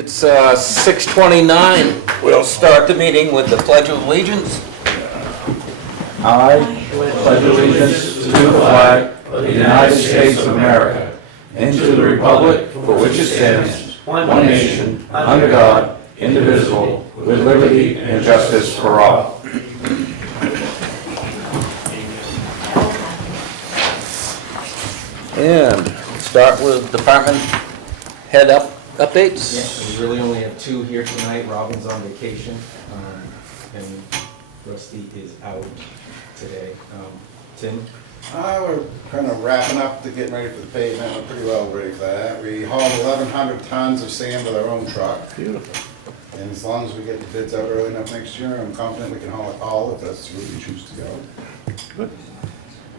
It's 6:29. We'll start the meeting with the Pledge of Allegiance. I pledge allegiance to the flag of the United States of America and to the republic for which it stands, one nation, under God, indivisible, with liberty and justice for all. And start with department head updates. Yeah, we really only have two here tonight. Robin's on vacation, and Rusty is out today. Tim? We're kind of wrapping up to getting ready for the pavement. We're pretty well ready for that. We hauled 1,100 tons of sand with our own truck. Beautiful. And as long as we get the bids out early enough next year, I'm confident we can haul it all if that's where we choose to go. Good.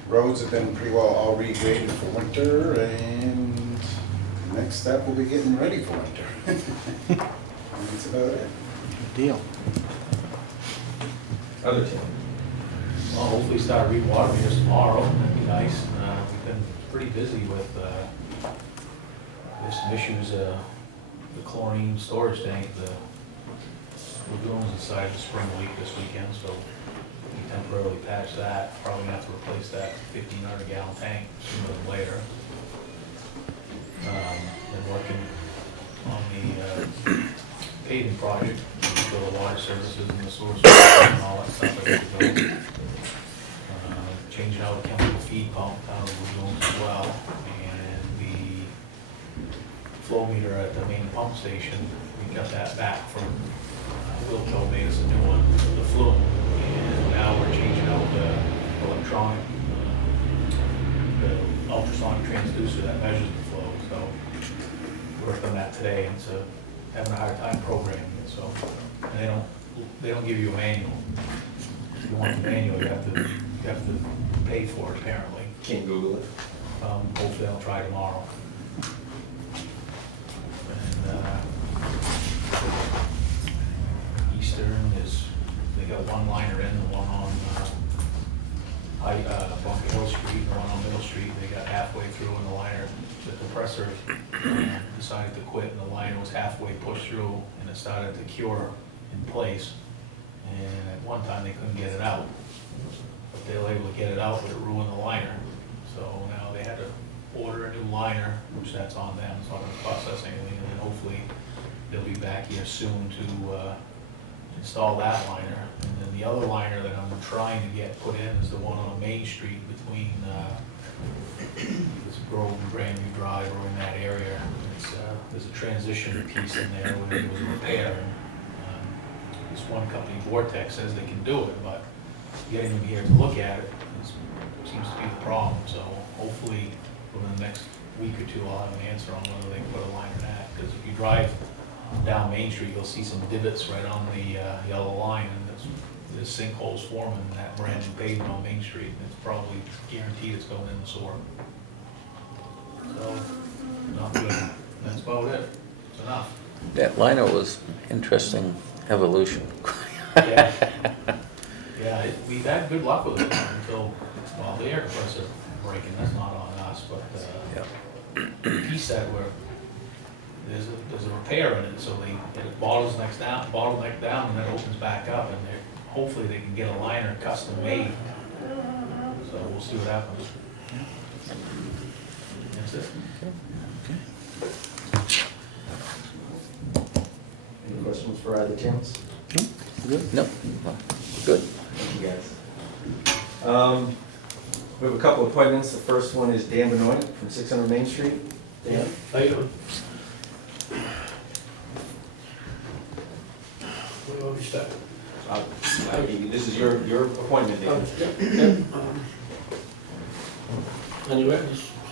Roads have been pretty well all regraded for winter, and the next step will be getting ready for winter. And that's about it. Good deal. Other Tim? Well, hopefully start rewatering this tomorrow, that'd be nice. We've been pretty busy with, there's some issues, the chlorine storage tank, the lagoons inside the spring leak this weekend, so we temporarily patched that. Probably gonna have to replace that 1,500 gallon tank sooner than later. Been working on the paving project, for the water services and the sewer services and all that stuff that we do. Changing out a chemical feed pump down the lagoons as well, and the flow meter at the main pump station, we got that back from Wilco made us a new one, the flume, and now we're changing out the electronic, the ultrasonic transducer that measures the flow. So we worked on that today, and so having a hard time programming it. So and they don't give you a manual. If you want the manual, you have to pay for it apparently. Can't Google it. Hopefully I'll try tomorrow. And Eastern is, they got one liner in, the one on Bunker Hill Street, and one on Middle Street. They got halfway through and the liner, the compressor decided to quit, and the liner was halfway pushed through and it started to cure in place. And at one time they couldn't get it out. But they were able to get it out, but it ruined the liner. So now they had to order a new liner, which that's on them, it's not gonna cost us anything, and then hopefully they'll be back here soon to install that liner. And then the other liner that I'm trying to get put in is the one on Main Street between this Grove and Grandview Drive, or in that area. It's, there's a transition piece in there where it was a repair. And this one company, Vortex, says they can do it, but getting them here to look at it seems to be the problem. So hopefully within the next week or two I'll have an answer on whether they can put a liner in that. Because if you drive down Main Street, you'll see some divots right on the yellow line, and there's sinkholes forming in that brand new pavement on Main Street, and it's probably guaranteed it's going in the sewer. So, not good. That's about it. It's enough. That liner was interesting evolution. Yeah, yeah. We've had good luck with it until, well, the air compressor breaking, that's not on us, but the piece that where there's a repair in it, so it bottlenecks down, and then it opens back up, and hopefully they can get a liner custom made. So we'll see what happens. That's it. Any questions for either Tims? Good? No. Good. Thank you guys. We have a couple appointments. The first one is Dan Benoit from 600 Main Street. Dan? How you doing? Where we start? This is your appointment, Dan. Anyway,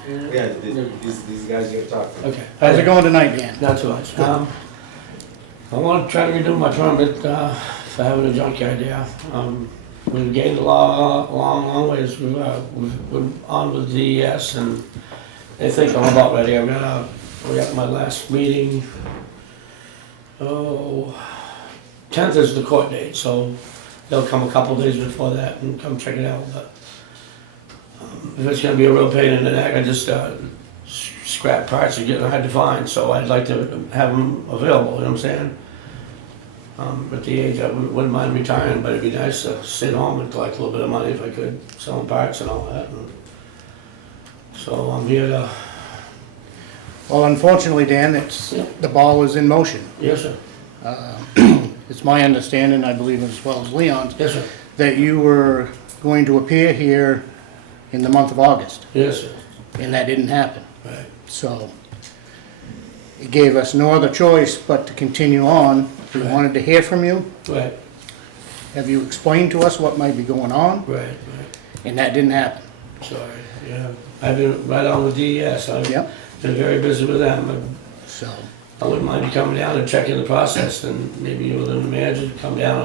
Yeah, these guys you have to talk to. okay. How's it going tonight, Dan? Not too much. I want to try to redo my permit for having a junkyard there. We've gained a long ways. We're on with DES, and they think I'm about ready. We got my last meeting. 10th is the court date, so they'll come a couple days before that and come check it out. But if it's gonna be a real pain in the neck, I just scrap parts are getting hard to find, so I'd like to have them available, you know what I'm saying? At the age, I wouldn't mind retiring, but it'd be nice to sit home and collect a little bit of money if I could, selling parts and all that. And so I'm here to, Well, unfortunately, Dan, the ball is in motion. yes, sir, It's my understanding, I believe as well as Leon's, yes, sir, that you were going to appear here in the month of August, yes, sir, and that didn't happen. right, So it gave us no other choice but to continue on. We Right. wanted to hear from you. right, Have you explained to us what might be going on? right, right, And that didn't happen. sorry, yeah. I've been right on with DES, I've Yep. been very busy with them. So, I wouldn't mind you coming down and checking the process, and maybe you and the manager come down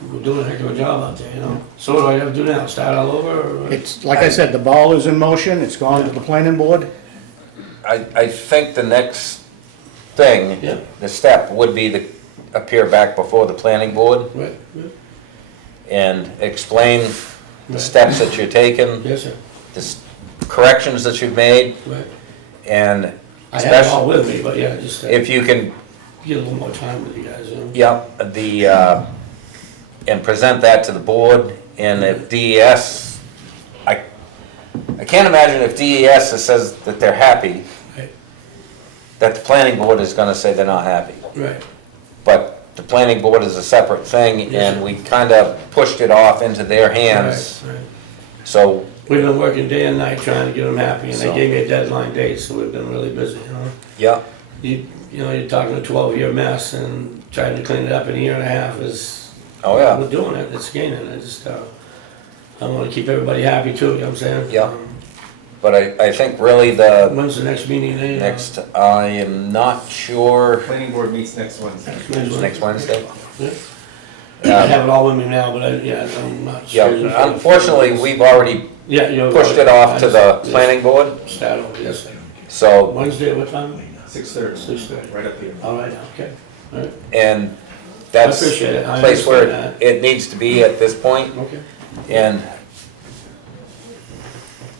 and we're doing a heck of a job out there, you know? So what do I have to do now, start all over, or? it's, like I said, the ball is in motion. It's gone to the planning board. I think the next thing, Yeah. the step would be to appear back before the planning board Right, right, and explain the Right. steps that you're taking, yes, sir, the corrections that you've made, right. and I have it all especially with me, but yeah, just if you can, get a little more time with you guys, you know? yep, and present that to the board, and if DES, I can't imagine if DES says that they're happy, Right, that the planning board is gonna say they're not happy. right, But the planning board is a separate thing, Yes. and we kind of pushed it off into their hands. right, right. So, We've been working day and night trying to get them happy, and they So- gave me a deadline date, so we've been really busy, you know? yeah, You know, you're talking a 12-year mess, and trying to clean it up in a year and a half is, oh yeah, we're doing it, it's gaining, I wanna keep everybody happy too, you know what I'm saying? Yeah. but I think really the When's the next meeting, eh? next, I am not sure, Planning board meets next Wednesday. next Wednesday. Yeah. I Um, have it all with me now, but I'm not sure. Yeah, unfortunately, we've already Yeah, you're pushed right. it off to the Yes. planning board, Start over, yes, sir. so, Wednesday, at what time? 6:30, 6:30. right up here. All right, okay, all right, and that's I appreciate it. I the place where understand it needs to be at this point. okay. And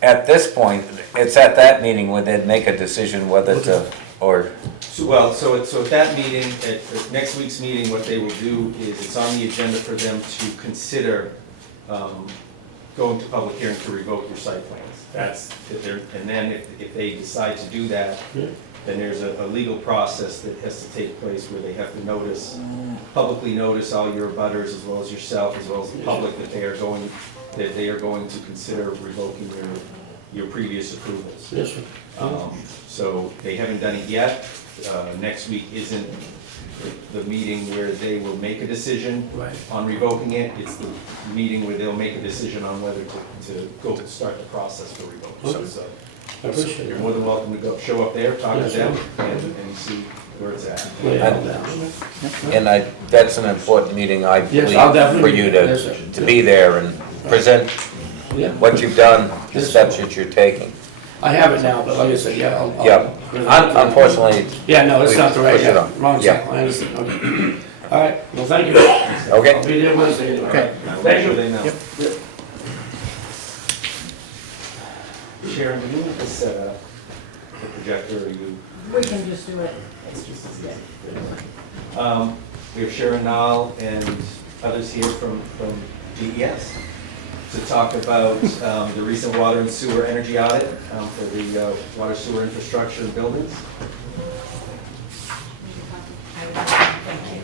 at this point, it's at that meeting where they'd make a decision whether to, or, So at that meeting, at next week's meeting, what they will do is, it's on the agenda for them to consider going to public hearing to revoke your site plans. And then if they decide to do that, Yeah. then there's a legal process that has to take place where they have to publicly notice all your abutters as well as yourself, as well as the public, that they are going to consider revoking your previous approvals. Yes, sir. So they haven't done it yet. Next week isn't the meeting where they will make a decision Right. on revoking it. It's the meeting where they'll make a decision on whether to go start the process for revoking. Okay. So I appreciate you're it. more than welcome to go, show up there, talk to Yes, them, sir. and see where it's at. Lay it all down. and that's an important meeting, I Yes, I'll believe, definitely for you be there. Yes, sir. to be there and present Yeah. what you've done, the Yes, steps sir. that you're taking. I have it now, but like I said, yeah, I'll. Yeah, unfortunately, Yeah, no, it's we not the right, pushed it yeah, off. wrong Yeah. time, I understand, okay. All right, well, thank you. okay? I'll be there Wednesday. anyway. Okay. Thank you. They know. Yep. Sharon, do you want to set up the projector, or you? We can just do it. It's just as good. We have Sharon Nall and others here from DES to talk about the recent water and sewer energy audit for the water sewer infrastructure and buildings. Thank you.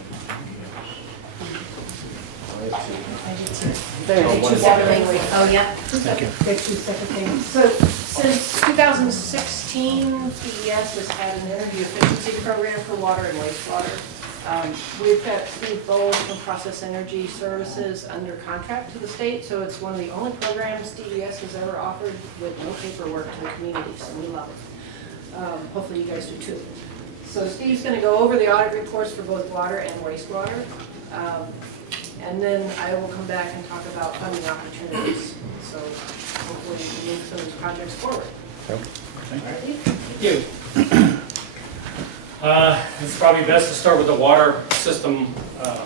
I have two. I did too. Oh, They're one two separate second. things. Oh, yeah. Thank you. They're two separate things. So since 2016, DES has had an energy efficiency program for water and wastewater. We've got Steve Bowles from Process Energy Services under contract to the state, so it's one of the only programs DES has ever offered with no paperwork to the community, so we love it. Hopefully you guys do too. So Steve's going to go over the audit reports for both water and wastewater. And then I will come back and talk about funding opportunities. So hopefully we can move some of these projects forward. Thank you. It's probably best to start with the water system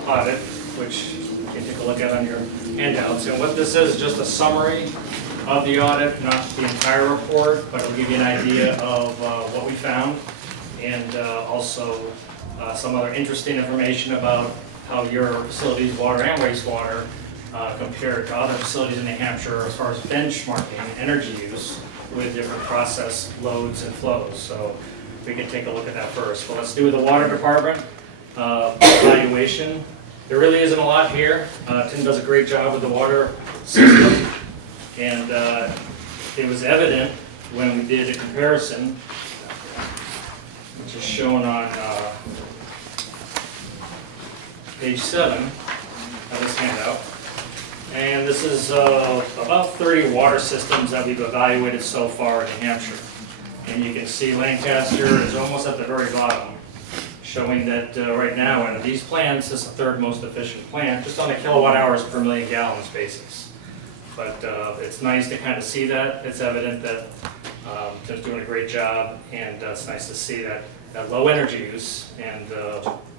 audit, which you can take a look at on your handouts. And what this is just a summary of the audit, not the entire report, but it'll give you an idea of what we found, and also some other interesting information about how your facilities, water and wastewater, compared to other facilities in New Hampshire as far as benchmarking energy use with different process loads and flows. So we can take a look at that first. But let's do with the water department evaluation. There really isn't a lot here. Tim does a great job with the water system, and it was evident when we did a comparison, which is shown on page 7 of this handout. And this is about 30 water systems that we've evaluated so far in New Hampshire. And you can see Lancaster is almost at the very bottom, showing that right now, and these plants, this is the third most efficient plant, just on a kilowatt hours per million gallons basis. But it's nice to kind of see that. It's evident that Tim's doing a great job, and it's nice to see that low energy use, and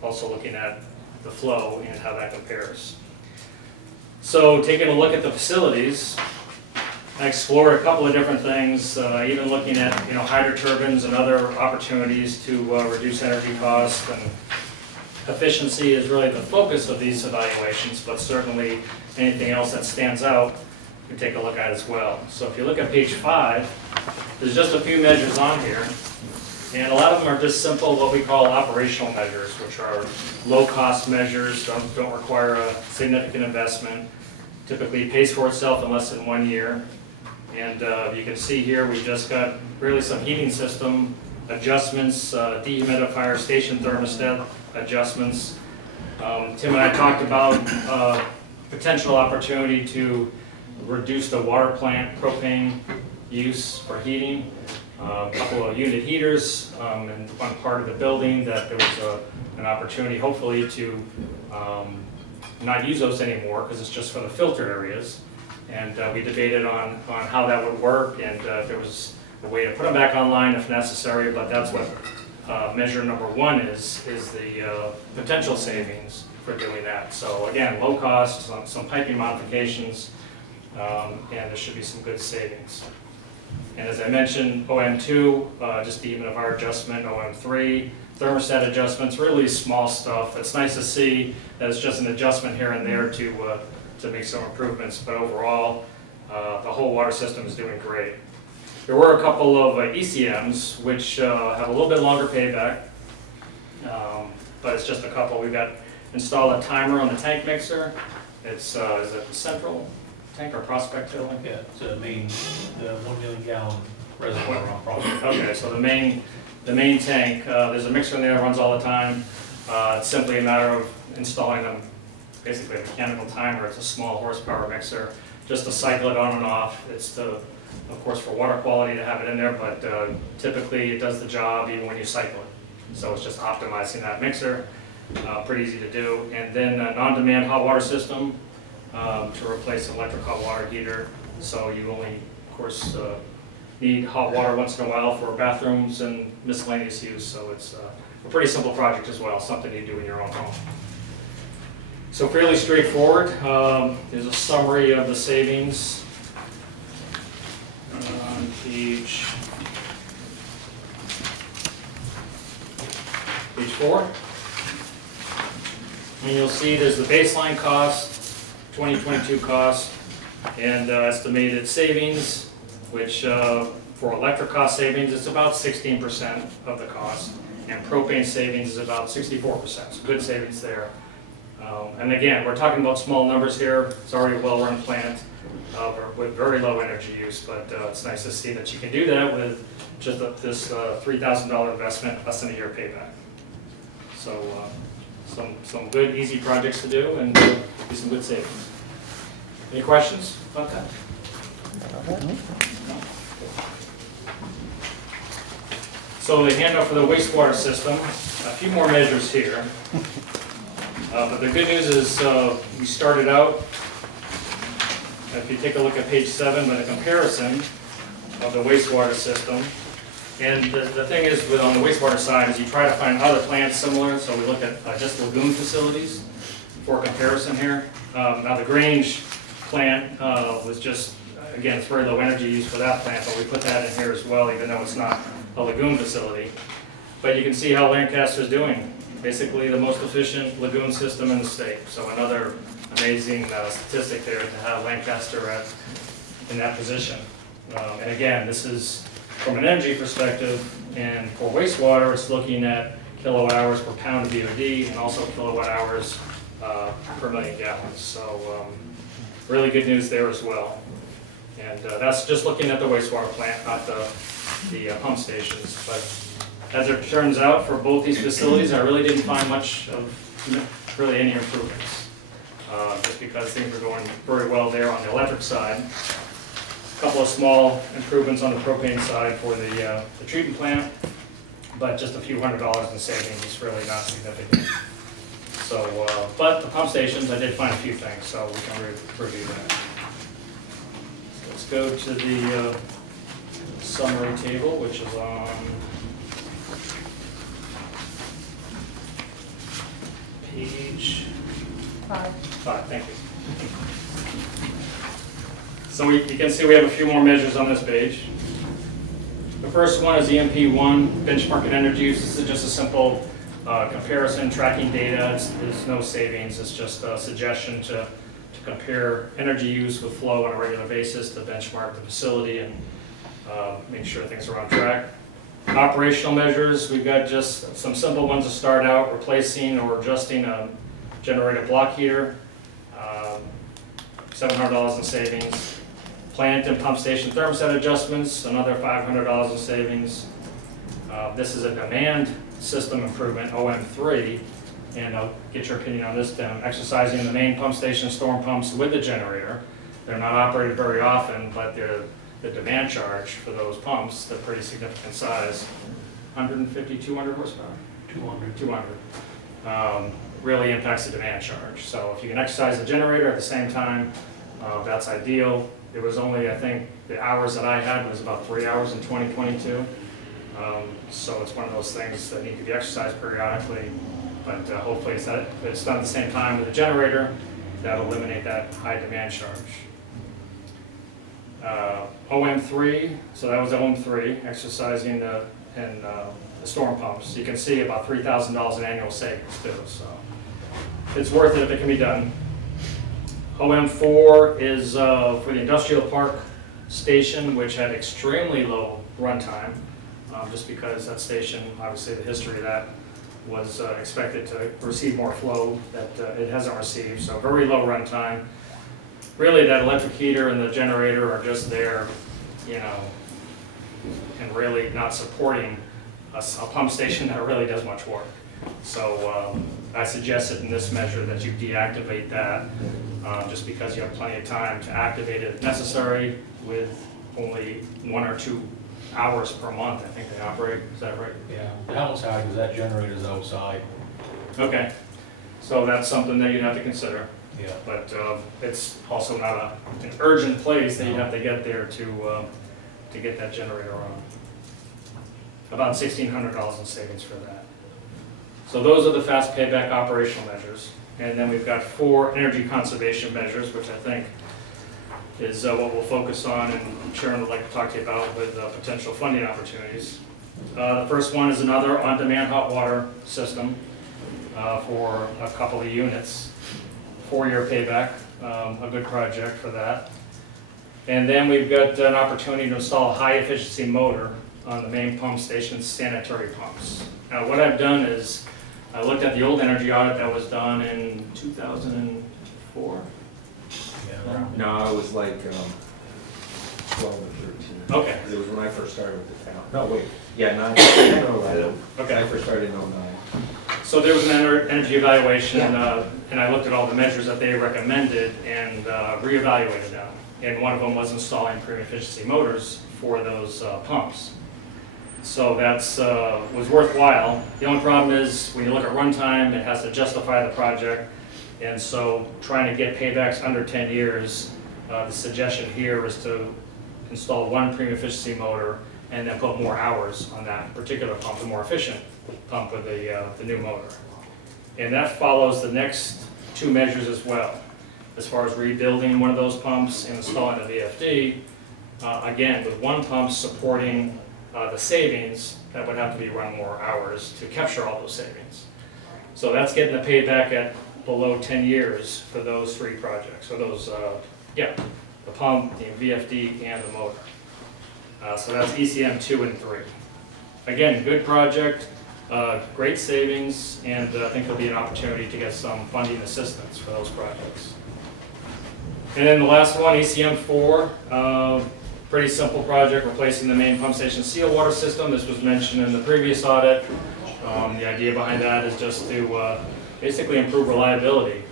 also looking at the flow and how that compares. So taking a look at the facilities, I explored a couple of different things, even looking at hydro turbines and other opportunities to reduce energy costs, and efficiency is really the focus of these evaluations, but certainly anything else that stands out we take a look at as well. So if you look at page 5, there's just a few measures on here, and a lot of them are just simple, what we call operational measures, which are low-cost measures, don't require a significant investment, typically pays for itself in less than 1 year. And you can see here we just got really some heating system adjustments, dehumidifier station thermostat adjustments. Tim and I talked about potential opportunity to reduce the water plant propane use for heating. A couple of unit heaters in one part of the building, that there was an opportunity hopefully to not use those anymore because it's just for the filter areas. And we debated on how that would work, and if there was a way to put them back online if necessary, but that's what measure number 1 is the potential savings for doing that. So again, low cost, some piping modifications, and there should be some good savings. And as I mentioned, OM2, just the dehumidifier adjustment, OM3, thermostat adjustments, really small stuff. It's nice to see that it's just an adjustment here and there to make some improvements, but overall, the whole water system is doing great. There were a couple of ECMs, which have a little bit longer payback, but it's just a couple. We've got installed a timer on the tank mixer. It's, is it Central Tank or Prospect Hill? Yeah, it's the 1 million gallon reservoir on Prospect. Okay, so the main tank, there's a mixer in there that runs all the time. It's simply a matter of installing them, basically a mechanical timer. It's a small horsepower mixer, just to cycle it on and off. It's to, of course, for water quality to have it in there, but typically it does the job even when you cycle it. So it's just optimizing that mixer, pretty easy to do. And then an on-demand hot water system to replace an electric hot water heater. So you only, of course, need hot water once in a while for bathrooms and miscellaneous use. So it's a pretty simple project as well, something you do in your own home. So fairly straightforward. There's a summary of the savings on page 4. And you'll see there's the baseline cost, 2022 cost, and estimated savings, which for electric cost savings, it's about 16% of the cost, and propane savings is about 64%, so good savings there. And again, we're talking about small numbers here. It's already a well-run plant with very low energy use, but it's nice to see that you can do that with just this $3,000 investment, less than a year payback. So some good, easy projects to do, and be some good savings. Any questions about that? No? So the handout for the wastewater system, a few more measures here. But the good news is we started out, if you take a look at page 7, with a comparison of the wastewater system. And the thing is, on the wastewater side, is you try to find other plants similar. So we looked at just lagoon facilities for comparison here. Now the Grange plant was just, again, it's very low energy use for that plant, but we put that in here as well, even though it's not a lagoon facility. But you can see how Lancaster's doing. Basically the most efficient lagoon system in the state. So another amazing statistic there to have Lancaster in that position. And again, this is from an energy perspective, and for wastewater, it's looking at kilowatt hours per pound of BOD and also kilowatt hours per million gallons. So really good news there as well. And that's just looking at the wastewater plant, not the pump stations. But as it turns out, for both these facilities, I really didn't find much of really any improvements. Just because things were going very well there on the electric side. A couple of small improvements on the propane side for the treatment plant, but just a few $100s in savings is really not significant. So, but the pump stations, I did find a few things, so we can review that. So let's go to the summary table, which is on page 5, thank you. So you can see we have a few more measures on this page. The first one is the MP1, benchmarking energy use. This is just a simple comparison, tracking data. There's no savings. It's just a suggestion to compare energy use with flow on a regular basis to benchmark the facility and make sure things are on track. Operational measures, we've got just some simple ones to start out, replacing or adjusting a generator block heater, $700 in savings. Plant and pump station thermostat adjustments, another $500 in savings. This is a demand system improvement, OM3, and I'll get your opinion on this, Tim. Exercising the main pump station storm pumps with the generator. They're not operated very often, but the demand charge for those pumps, they're pretty significant size. 150, 200 horsepower? 200. Really impacts the demand charge. So if you can exercise the generator at the same time, that's ideal. It was only, I think, the hours that I had was about 3 hours in 2022. So it's one of those things that need to be exercised periodically. But hopefully if it's done at the same time with the generator, that'll eliminate that high demand charge. OM3, so that was OM3, exercising the storm pumps. You can see about $3,000 in annual savings too, so it's worth it if it can be done. OM4 is for the industrial park station, which had extremely low runtime, just because that station, obviously the history of that was expected to receive more flow that it hasn't received, so very low runtime. Really, that electric heater and the generator are just there, you know, and really not supporting a pump station that really does much work. So I suggested in this measure that you deactivate that, just because you have plenty of time to activate it if necessary, with only 1 or 2 hours per month, I think they operate. Is that right? Yeah, downside because that generator's outside. Okay, so that's something that you'd have to consider. Yeah. But it's also not an urgent place that you have to get there to get that generator on. About $1,600 in savings for that. So those are the fast payback operational measures. And then we've got 4 energy conservation measures, which I think is what we'll focus on, and Sharon would like to talk to you about with potential funding opportunities. The first one is another on-demand hot water system for a couple of units. 4-year payback, a good project for that. And then we've got an opportunity to install a high-efficiency motor on the main pump station's sanitary pumps. Now, what I've done is I looked at the old energy audit that was done in 2004. Yeah. No, it was like 12 or 13. Okay. It was when I first started with the town. No, wait. Yeah, 9 or 11. Okay. I first started in 09. So there was an energy evaluation, and I looked at all the measures that they recommended and reevaluated them. And one of them was installing premium efficiency motors for those pumps. So that's was worthwhile. The only problem is when you look at runtime, it has to justify the project. And so trying to get paybacks under 10 years, the suggestion here is to install 1 premium efficiency motor and then put more hours on that particular pump, the more efficient pump with the new motor. And that follows the next 2 measures as well. as far as rebuilding one of those pumps and installing a VFD, again, with one pump supporting the savings, that would have to be run more hours to capture all those savings. So that's getting the payback at below 10 years for those 3 projects, or those, the pump, the VFD, and the motor. So that's ECM 2 and 3. Again, good project, great savings, and I think there'll be an opportunity to get some funding assistance for those projects. And then the last one, ECM 4, pretty simple project, replacing the main pump station seal water system. This was mentioned in the previous audit. The idea behind that is just to basically improve reliability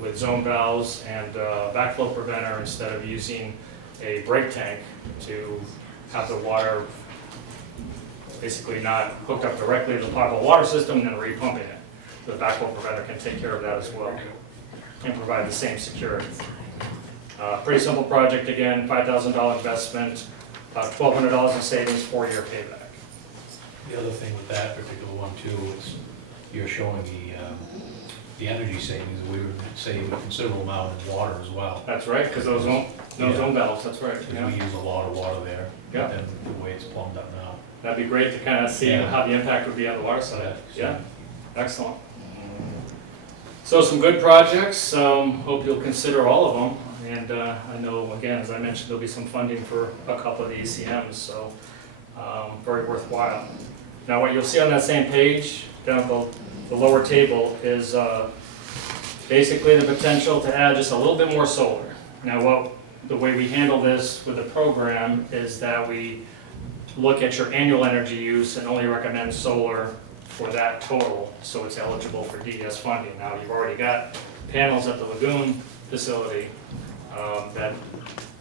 with zone valves and backflow preventer instead of using a break tank to have the water basically not hooked up directly to the potable water system and then repumping it. The backflow preventer can take care of that as well and provide the same security. Pretty simple project again, $5,000 investment, about $1,200 in savings, 4-year payback. The other thing with that particular one too is you're showing the energy savings. We would save a considerable amount in water as well. That's right, because those zone valves, that's right. Because Yeah. we use a lot of water there. Yeah. Than the way it's plumbed up now. That'd be great to kind of see how the impact would be on the water side. Yeah, excellent. So some good projects, hope you'll consider all of them. And I know, again, as I mentioned, there'll be some funding for a couple of the ECMs, so very worthwhile. Now what you'll see on that same page, down at the lower table, is basically the potential to add just a little bit more solar. Now the way we handle this with the program is that we look at your annual energy use and only recommend solar for that total, so it's eligible for DES funding. Now, you've already got panels at the lagoon facility that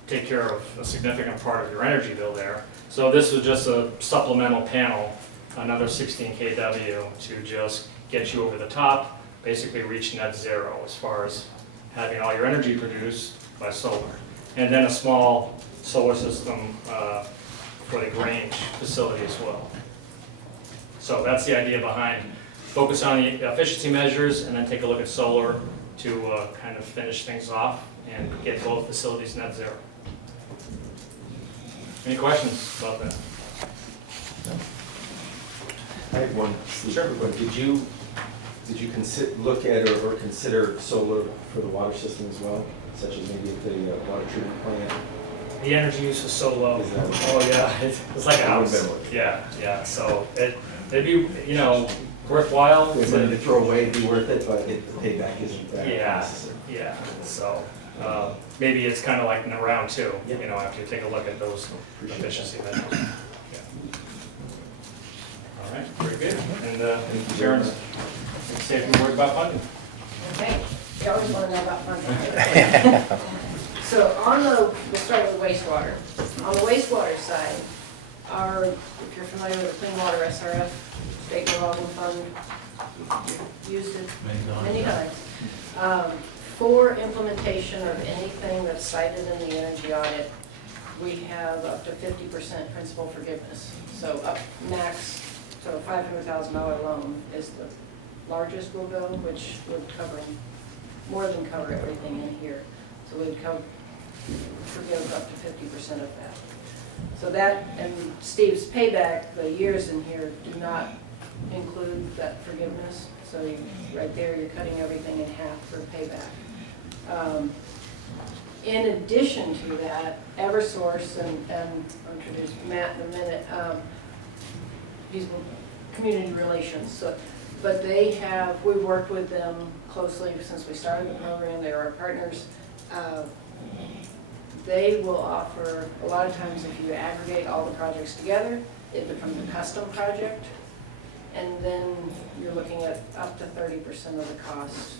take care of a significant part of your energy bill there. So this was just a supplemental panel, another 16 kW to just get you over the top, basically reach net zero as far as having all your energy produced by solar. And then a small solar system for the Grange facility as well. So that's the idea behind focus on the efficiency measures and then take a look at solar to kind of finish things off and get both facilities net zero. Any questions about that? I have one. Sure. Did you look at or consider solar for the water system as well, such as maybe at the water treatment plant? The energy use is so low. Is that- Oh yeah, it's like a house. Yeah. So it'd be, worthwhile. It's money to throw away, it'd be worth it, but the payback isn't that necessary. Yeah. So maybe it's kind of like in round 2. Yeah. After you take a look at those efficiency measures. Yeah. All right, very good. And Sharon, say a few words about funding. Okay, you always want to know about funding. So we'll start with wastewater. On the wastewater side, if you're familiar with Clean Water SRF, State Revolving Fund, you've used it many times. For implementation of anything that's cited in the energy audit, we have up to 50% principal forgiveness. So up max, so a $500,000 loan is the largest we'll go, which would more than cover everything in here. So we'd forgive up to 50% of that. So that, and Steve's payback, the years in here do not include that forgiveness. So right there, you're cutting everything in half for payback. In addition to that, Eversource, and I'll introduce Matt in a minute, he's community relations. But we've worked with them closely since we started the program. They are our partners. They will offer, a lot of times if you aggregate all the projects together, it becomes a custom project. And then you're looking at up to 30% of the cost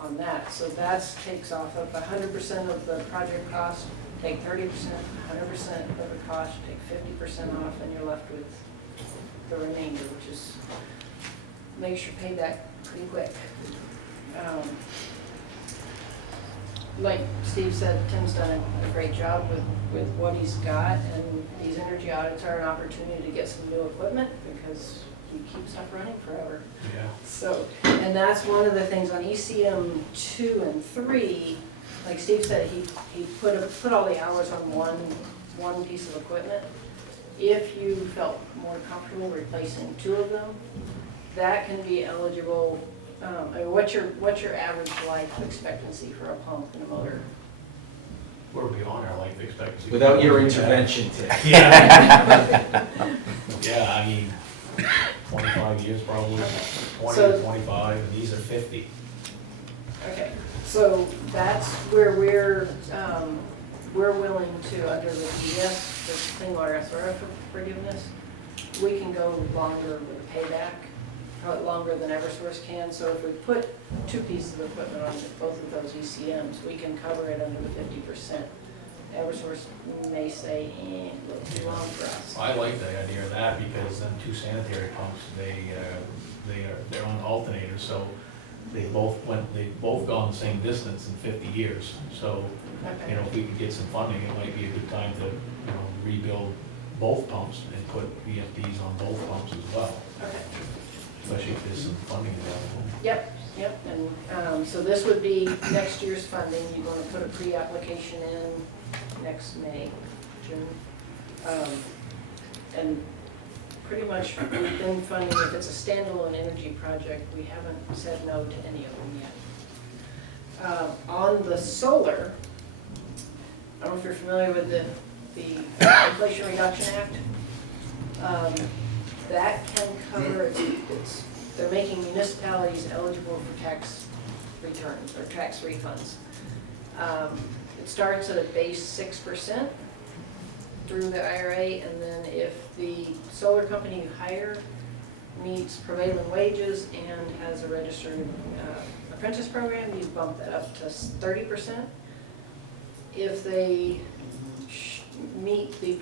on that. So that takes off of 100% of the project cost, take 30%, 100% of the cost, take 50% off, and you're left with the remainder, which makes your payback pretty quick. Like Steve said, Tim's done a great job with what he's got, and these energy audits are an opportunity to get some new equipment because you keep stuff running forever. Yeah. So, and that's one of the things on ECM 2 and 3, like Steve said, he put all the hours on one piece of equipment. If you felt more comfortable replacing two of them, that can be eligible. I mean, what's your average life expectancy for a pump and a motor? We're beyond our life expectancy. Without your intervention, Tim. Yeah. Yeah, I mean, 25 years probably, 20, So- 25, and these are 50. Okay, so that's where we're willing to, under the DES, the Clean Water SRF forgiveness, we can go longer with a payback, longer than Eversource can. So if we put two pieces of equipment on both of those ECMs, we can cover it under the 50%. Eversource may say, a little too long for us. I like the idea of that because them two sanitary pumps, they're on alternators, so they've both gone the same distance in 50 years. So, Okay. if we could get some funding, it might be a good time to, rebuild both pumps and put VFDs on both pumps as well, Okay. especially if there's some funding available. Yep, and so this would be next year's funding. You're going to put a pre-application in next May, June. And pretty much we've been funding, if it's a standalone energy project, we haven't said no to any of them yet. On the solar, I don't know if you're familiar with the Inflation Reduction Act. That can cover, they're making municipalities eligible for tax returns or tax refunds. It starts at a base 6% through the IRA, and then if the solar company you hire meets prevailing wages and has a registered apprentice program, you bump that up to 30%. If they meet the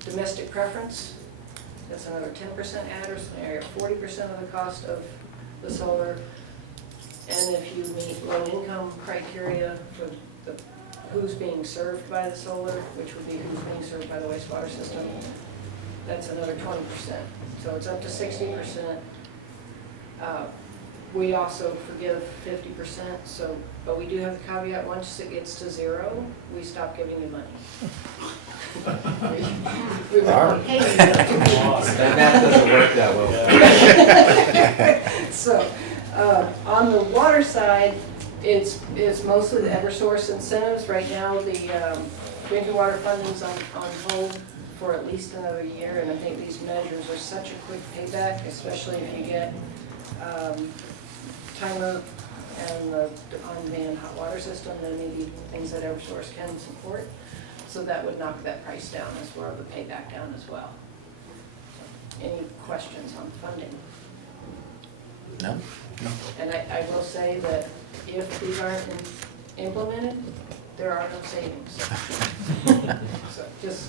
domestic preference, that's another 10% adder, so they're 40% of the cost of the solar. And if you meet low income criteria for who's being served by the solar, which would be who's being served by the wastewater system, that's another 20%. So it's up to 60%. We also forgive 50%, but we do have the caveat, once it gets to zero, we stop giving you money. We won't pay you. That math doesn't work that well. So, on the water side, it's mostly the Eversource incentives. Right now, the drinking water funding's on hold for at least another year, and I think these measures are such a quick payback, especially if you get timer and the on-demand hot water system, then maybe things that Eversource can support. So that would knock that price down as well, the payback down as well. So, any questions on funding? No? And I will say that if these aren't implemented, there are no savings. So just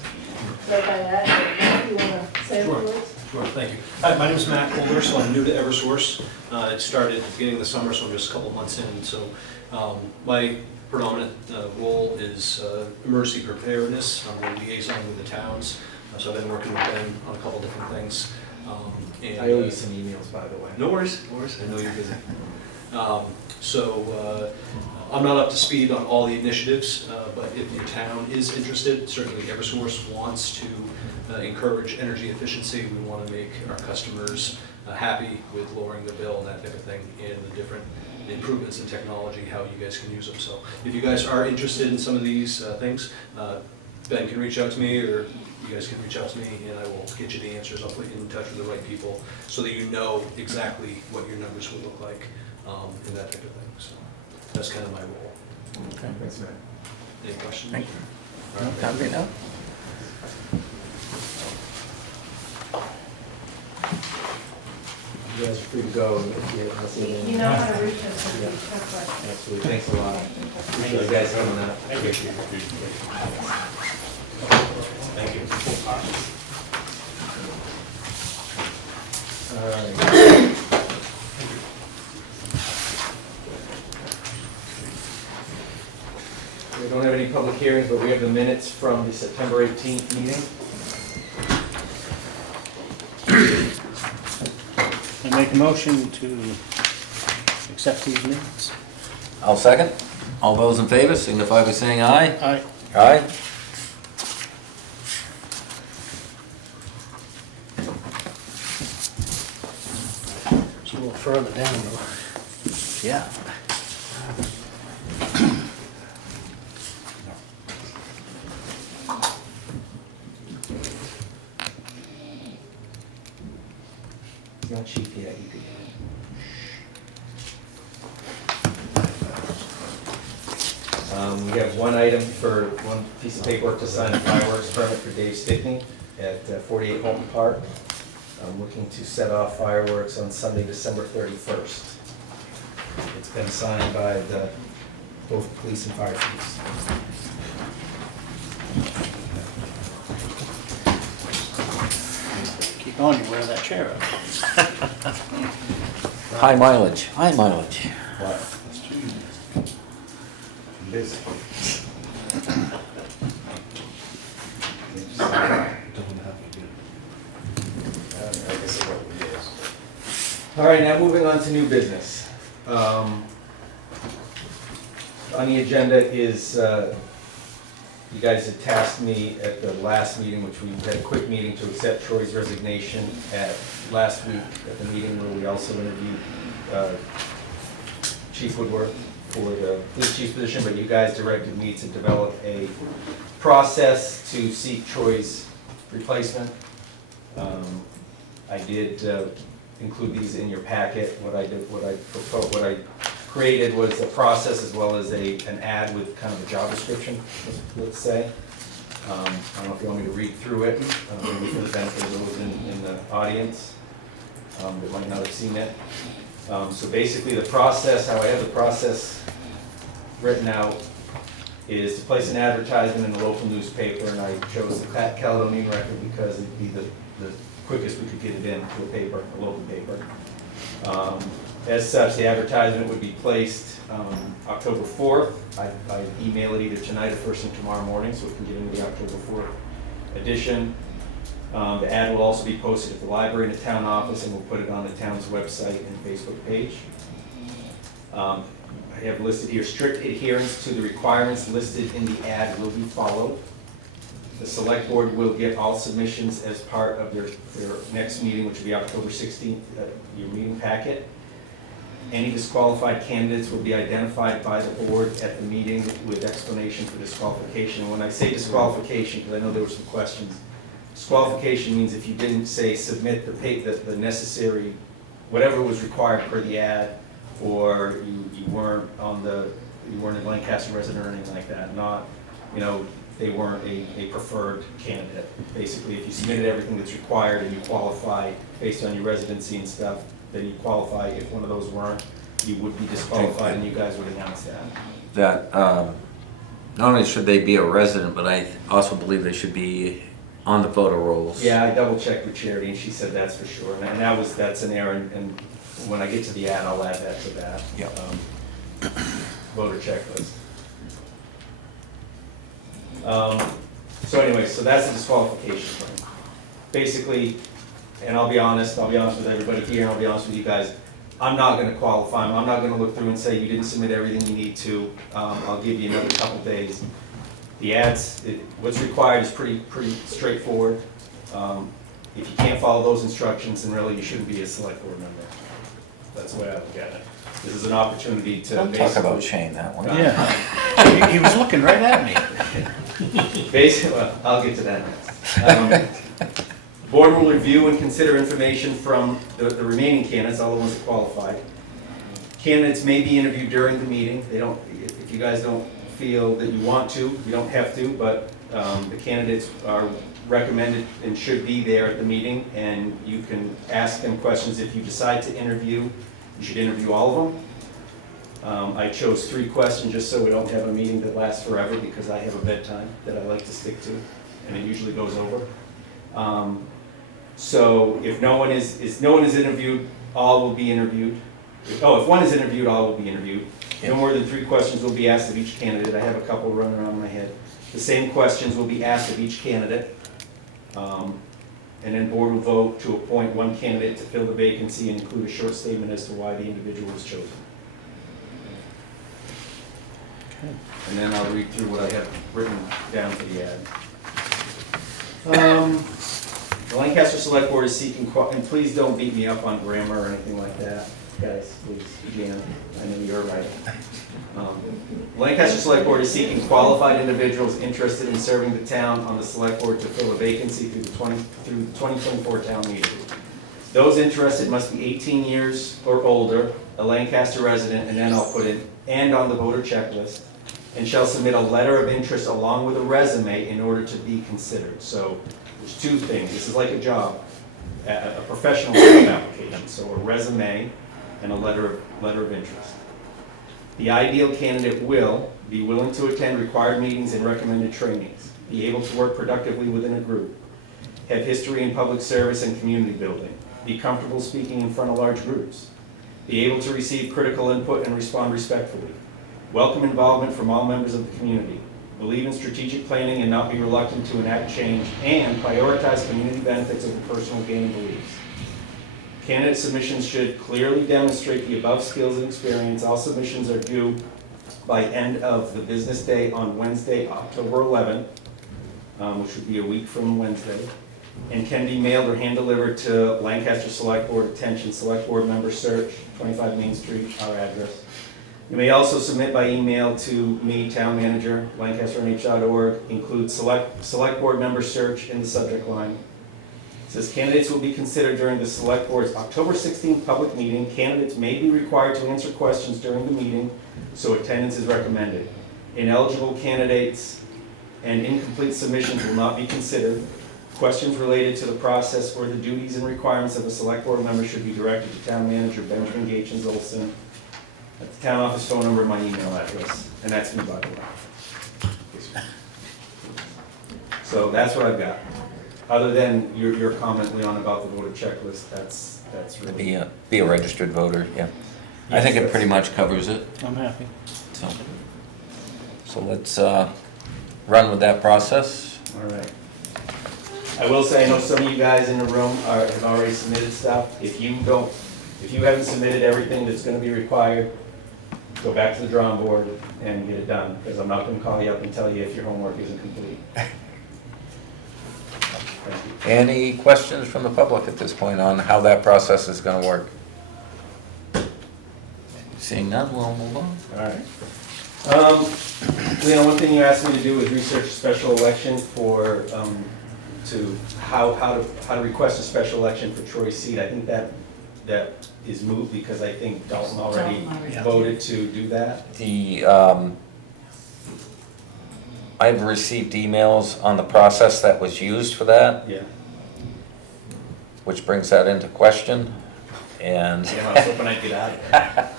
clarify that, and if you want to say a few words. Sure, thank you. Hi, my name is Matt Holder, so I'm new to Eversource. It started at the beginning of the summer, so I'm just a couple months in. So my predominant role is emergency preparedness. I'm the liaison with the towns, so I've been working with them on a couple different things. And, I owe you some emails, by the way. No worries, I know you're busy. I'm not up to speed on all the initiatives, but if your town is interested, certainly Eversource wants to encourage energy efficiency. We want to make our customers happy with lowering the bill and that type of thing, and the different improvements in technology, how you guys can use them. So if you guys are interested in some of these things, Ben can reach out to me, or you guys can reach out to me, and I will get you the answers. I'll put you in touch with the right people so that you know exactly what your numbers would look like, and that type of thing. So that's kind of my role. Okay. Thanks, Matt. Any questions? Thank you. No, time right now? You guys are free to go. You know how to reach us if you have questions. Absolutely, thanks a lot. Appreciate you guys coming out. Thank you. Thank you. All right. We don't have any public hearings, but we have the minutes from the September 18th meeting. I make a motion to accept these minutes. I'll second. All those in favor signify by saying aye. Aye. Aye. It's a little further down though. Yeah. It's not cheap yet, you could. We have one item for, one piece of paperwork to sign, a fireworks permit for Dave Stickney at 48 Holton Park. I'm looking to set off fireworks on Sunday, December 31st. It's been signed by both police and fire chiefs. Keep on, you wear that chair up. High mileage, high mileage. What? Busy. I guess it probably is. All right, now moving on to new business. On the agenda is, you guys had tasked me at the last meeting, which we had a quick meeting, to accept Troy's resignation at last week at the meeting where we also interviewed Chief Woodworth for the police chief's position, but you guys directed me to develop a process to seek Troy's replacement. I did include these in your packet. What I created was a process as well as an ad with kind of a job description, let's say. I don't know if you want me to read through it, maybe for the benefit of those in the audience that might not have seen it. So basically the process, how I have the process written out is to place an advertisement in the local newspaper, and I chose the Caledonian Record because it'd be the quickest we could get it in to a paper, a local paper. As such, the advertisement would be placed October 4th. I email it either tonight or first thing tomorrow morning so it can get into the October 4th edition. The ad will also be posted at the library and the town office, and we'll put it on the town's website and Facebook page. I have listed here, strict adherence to the requirements listed in the ad will be followed. The select board will get all submissions as part of their next meeting, which will be October 16th, your meeting packet. Any disqualified candidates will be identified by the board at the meeting with explanation for disqualification. And when I say disqualification, because I know there were some questions, disqualification means if you didn't say submit the necessary, whatever was required per the ad, or you weren't a Lancaster resident or anything like that, not, they weren't a preferred candidate. Basically, if you submitted everything that's required and you qualify based on your residency and stuff, then you qualify. If one of those weren't, you would be disqualified, and you guys would announce that. That, not only should they be a resident, but I also believe they should be on the voter rolls. Yeah, I double checked with Charity, and she said that's for sure, and that's an error, and when I get to the ad, I'll add that to that. Yep. Voter checklist. So anyway, so that's the disqualification thing. Basically, and I'll be honest with everybody here, and I'll be honest with you guys, I'm not gonna qualify them. I'm not gonna look through and say you didn't submit everything you need to. I'll give you another couple days. The ads, what's required is pretty straightforward. If you can't follow those instructions, then really you shouldn't be a select board member. That's the way I look at it. This is an opportunity to Don't talk about Shane that one. Yeah. He was looking right at me. Basically, well, I'll get to that next. Board will review and consider information from the remaining candidates, all the ones that qualified. Candidates may be interviewed during the meeting. If you guys don't feel that you want to, you don't have to, but the candidates are recommended and should be there at the meeting, and you can ask them questions. If you decide to interview, you should interview all of them. I chose 3 questions just so we don't have a meeting that lasts forever, because I have a bedtime that I like to stick to, and it usually goes over. So if no one is interviewed, all will be interviewed. Oh, if one is interviewed, all will be interviewed. No more than 3 questions will be asked of each candidate. I have a couple running around my head. The same questions will be asked of each candidate. And then board will vote to appoint one candidate to fill the vacancy and include a short statement as to why the individual was chosen. And then I'll read through what I have written down for the ad. The Lancaster Select Board is seeking, and please don't beat me up on grammar or anything like that, guys, please, again, I know you're right. Lancaster Select Board is seeking qualified individuals interested in serving the town on the Select Board to fill a vacancy through the 2024 town meeting. Those interested must be 18 years or older, a Lancaster resident, and then I'll put it, and on the voter checklist, and shall submit a letter of interest along with a resume in order to be considered. So there's two things. This is like a job, a professional job application. So a resume and a letter of interest. The ideal candidate will be willing to attend required meetings and recommended trainings, be able to work productively within a group, have history in public service and community building, be comfortable speaking in front of large groups, be able to receive critical input and respond respectfully, welcome involvement from all members of the community, believe in strategic planning and not be reluctant to enact change, and prioritize community benefits over personal gain and beliefs. Candidate submissions should clearly demonstrate the above skills and experience. All submissions are due by end of the business day on Wednesday, October 11th, which would be a week from Wednesday, and can be mailed or hand-delivered to Lancaster Select Board, attention Select Board member search, 25 Main Street, our address. You may also submit by email to me, town manager, lancasternh.org, include select board member search in the subject line. It says candidates will be considered during the Select Board's October 16th public meeting. Candidates may be required to answer questions during the meeting, so attendance is recommended. Ineligible candidates and incomplete submissions will not be considered. Questions related to the process or the duties and requirements of a Select Board member should be directed to Town Manager Benjamin Gaetjens Olson at the town office phone number and my email address, and that's me, by the way. So that's what I've got. Other than your comment, Leon, about the voter checklist, that's really. Be a registered voter, yeah. I think it pretty much covers it, I'm happy. so let's run with that process. All right. I will say, I know some of you guys in the room have already submitted stuff. If you haven't submitted everything that's gonna be required, go back to the drawing board and get it done, because I'm not gonna call you up and tell you if your homework isn't complete. Thank you. Any questions from the public at this point on how that process is gonna work? Seeing none, we'll move on. All right. Leon, one thing you asked me to do is research a special election for, how to request a special election for Troy's seat. I think that is moved because I think Dalton already voted to do that. I've received emails on the process that was used for that, Yeah. which brings that into question, and. Yeah, I was hoping I'd get out of there.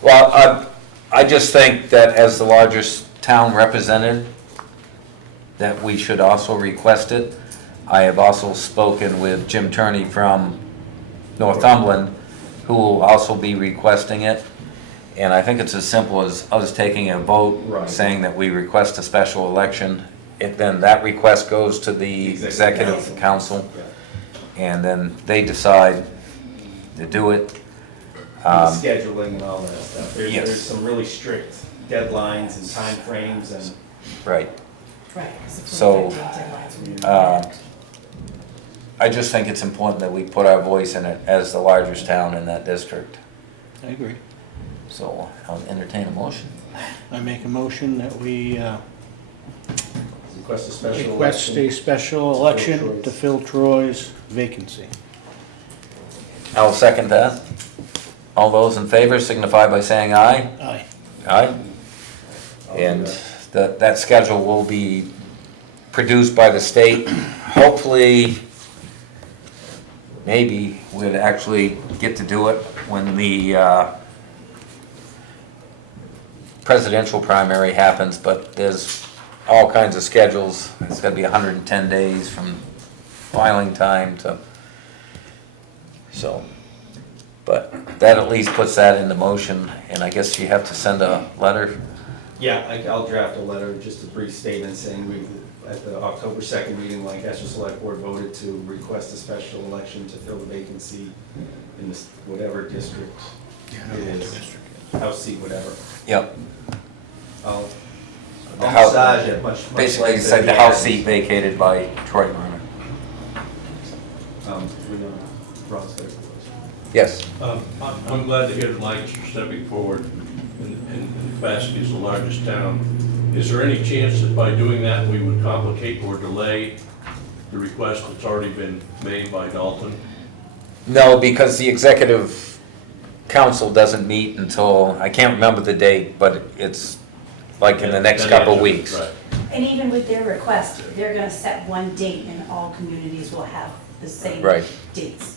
Well, I just think that as the largest town represented, that we should also request it. I have also spoken with Jim Turney from Northumberland, who will also be requesting it. And I think it's as simple as us taking a vote, Right. saying that we request a special election. Then that request goes to the executive council, Yeah. and then they decide to do it. Scheduling and all that stuff. Yes. There's some really strict deadlines and timeframes and. Right. Right. 'Cause the So, 2015 deadlines were I just think it's important that we put our voice in it as the largest town in that district. I agree. So I'll entertain a motion. I make a motion that we Request a special request election. a special election to fill Troy's vacancy. I'll second that. All those in favor signify by saying aye. Aye. Aye. And that schedule will be produced by the state. Hopefully, maybe we'd actually get to do it when the presidential primary happens, but there's all kinds of schedules. It's gotta be 110 days from filing time to, so. But that at least puts that into motion, and I guess you have to send a letter. Yeah, I'll draft a letter, just a brief statement saying at the October 2nd meeting, Lancaster Select Board voted to request a special election to fill the vacancy in this, whatever district it is, house seat, whatever. Yep. I'll The house- massage it much. Basically, like you said the the house end. seat vacated by Troy Granite. Ron's there. Yes. I'm glad to hear that Lancaster stepping forward in capacity as the largest town. Is there any chance that by doing that, we would complicate or delay the request that's already been made by Dalton? No, because the executive council doesn't meet until, I can't remember the date, but it's like in the next That couple answers it, weeks. right. And even with their request, they're gonna set one date and all communities will have the same Right. dates.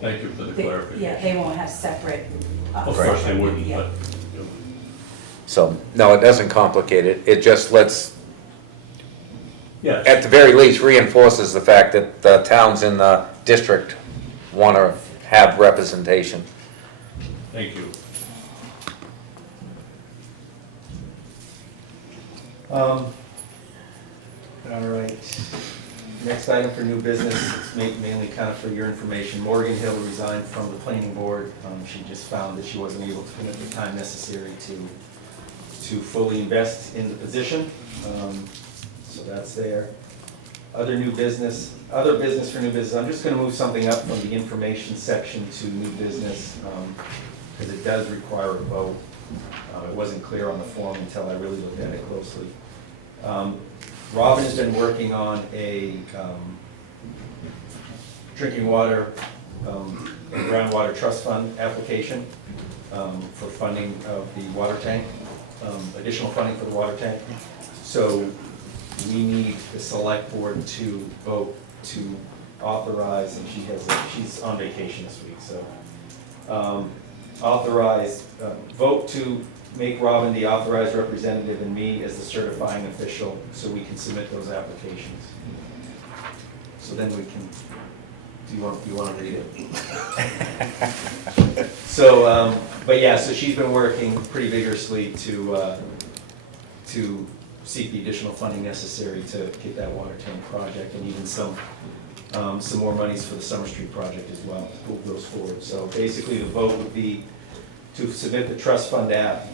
Thank you for the They- clarification. Yeah, they won't have separate. Of course they wouldn't, Yeah. but So, no, it doesn't complicate it. It just lets, yes. at the very least, reinforces the fact that the towns in the district want to have representation. Thank you. All right. Next item for new business, it's mainly kind of for your information. Morgan Hill resigned from the planning board. She just found that she wasn't able to commit the time necessary to fully invest in the position. So that's there. Other business for new business. I'm just gonna move something up from the information section to new business, because it does require a vote. It wasn't clear on the form until I really looked at it closely. Robin has been working on a drinking water and groundwater trust fund application for funding of the water tank, additional funding for the water tank. So we need the select board to vote to authorize, and she's on vacation this week, so vote to make Robin the authorized representative and me as the certifying official so we can submit those applications. So then we can, do you want to read it? So, but yeah, so she's been working pretty vigorously to seek the additional funding necessary to get that water tank project and even some more monies for the Summer Street project as well, to move those forward. So basically the vote would be to submit the trust fund app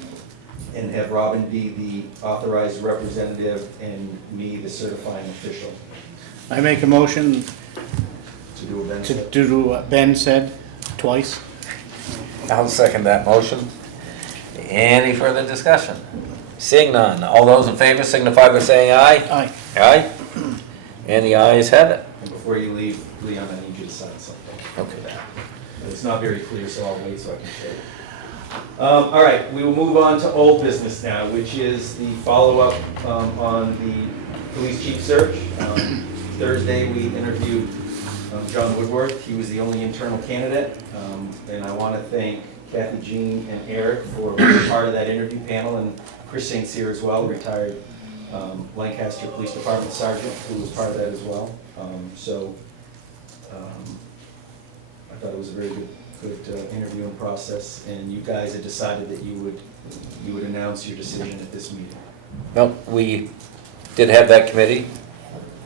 and have Robin be the authorized representative and me the certifying official I make a motion to do a to benefit. do what Ben said twice. I'll second that motion. Any further discussion? Seeing none, all those in favor signify by saying aye. Aye. Aye? And the ayes have it. And before you leave, Leon, I need you to sign something. Okay. It's not very clear, so I'll wait so I can show it. All right, we will move on to old business now, which is the follow-up on the police chief search. Thursday, we interviewed John Woodworth. He was the only internal candidate. And I want to thank Kathy, Jean, and Eric for being part of that interview panel, and Chris St. Cyr as well, retired Lancaster Police Department Sergeant, who was part of that as well. I thought it was a very good interviewing process, and you guys had decided that you would announce your decision at this meeting. No, we did have that committee,